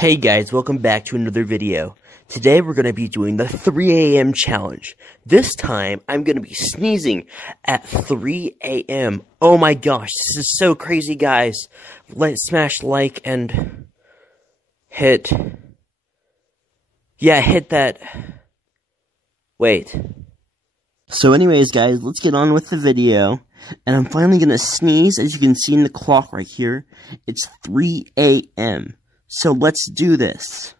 Hey guys, welcome back to another video. Today we're going to be doing the 3 a.m. challenge. This time, I'm going to be sneezing at 3 a.m. Oh my gosh, this is so crazy, guys. Smash like and hit... Yeah, hit that... Wait. So anyways, guys, let's get on with the video. And I'm finally going to sneeze, as you can see in the clock right here. It's 3 a.m. So let's do this.